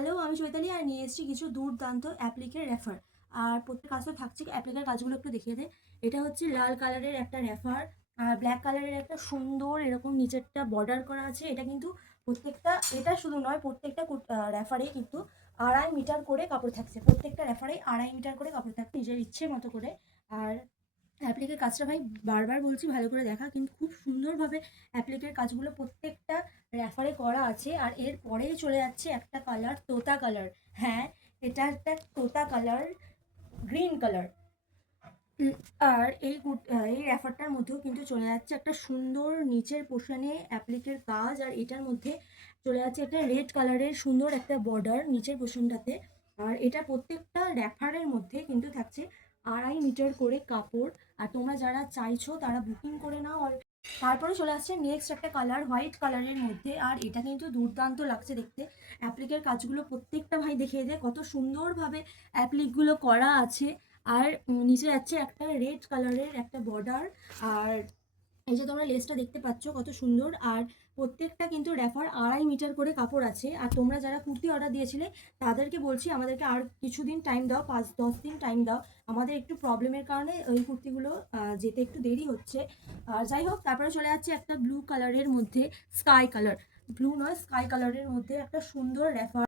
Hello, আমি চৈতালি আর নিয়ে এসেছি কিছু দুর্দান্ত অ্যাপ্লিকের রেফার। আর প্রত্যেক কাজ তো থাকছে, অ্যাপ্লিকের কাজগুলো একটু দেখিয়ে দে। এটা হচ্ছে লাল কালারের একটা রেফার আর ব্ল্যাক কালারের একটা সুন্দর এরকম নিচেরটা বর্ডার করা আছে। এটা কিন্তু প্রত্যেকটা, এটা শুধু নয়, প্রত্যেকটা রেফারে কিন্তু 2.5 মিটার করে কাপড় থাকছে। প্রত্যেকটা রেফারে 2.5 মিটার করে কাপড় থাকছে নিজের ইচ্ছে মতো করে। আর অ্যাপ্লিকের কাজটা ভাই বারবার বলছি ভালো করে দেখা, কিন্তু খুব সুন্দরভাবে অ্যাপ্লিকের কাজগুলো প্রত্যেকটা রেফারে করা আছে। আর এর পরেই চলে যাচ্ছে একটা কালার, তোতা কালার। হ্যাঁ, এটা একটা তোতা কালার, গ্রিন কালার। আর এই রেফারটার মধ্যেও কিন্তু চলে যাচ্ছে একটা সুন্দর নিচের পোর্শনে অ্যাপ্লিকের কাজ। আর এটার মধ্যে চলে যাচ্ছে একটা রেড কালারের সুন্দর একটা বর্ডার নিচের পোর্শনটাতে। আর এটা প্রত্যেকটা রেফারের মধ্যে কিন্তু থাকছে 2.5 মিটার করে কাপড়। আর তোমরা যারা চাইছো তারা বুকিং করে নাও। আর তারপরে চলে আসছে নেক্সট একটা কালার, হোয়াইট কালারের মধ্যে। আর এটা কিন্তু দুর্দান্ত লাগছে দেখতে। অ্যাপ্লিকের কাজগুলো প্রত্যেকটা ভাই দেখিয়ে দেয় কত সুন্দরভাবে অ্যাপ্লিকগুলো করা আছে। আর নিচে যাচ্ছে একটা রেড কালারের একটা বর্ডার। আর এই যে তোমরা লেসটা দেখতে পাচ্ছ কত সুন্দর। আর প্রত্যেকটা কিন্তু রেফার 2.5 মিটার করে কাপড় আছে। আর তোমরা যারা কুর্তি অর্ডার দিয়েছিলে তাদেরকে বলছি আমাদেরকে আর কিছুদিন টাইম দাও, 5-10 দিন টাইম দাও। আমাদের একটু প্রবলেমের কারণে ওই কুর্তিগুলো যেতে একটু দেরি হচ্ছে। আর যাই হোক, তারপরে চলে যাচ্ছে একটা ব্লু কালারের মধ্যে, স্কাই কালার, ব্লু নয় স্কাই কালারের মধ্যে একটা সুন্দর রেফার।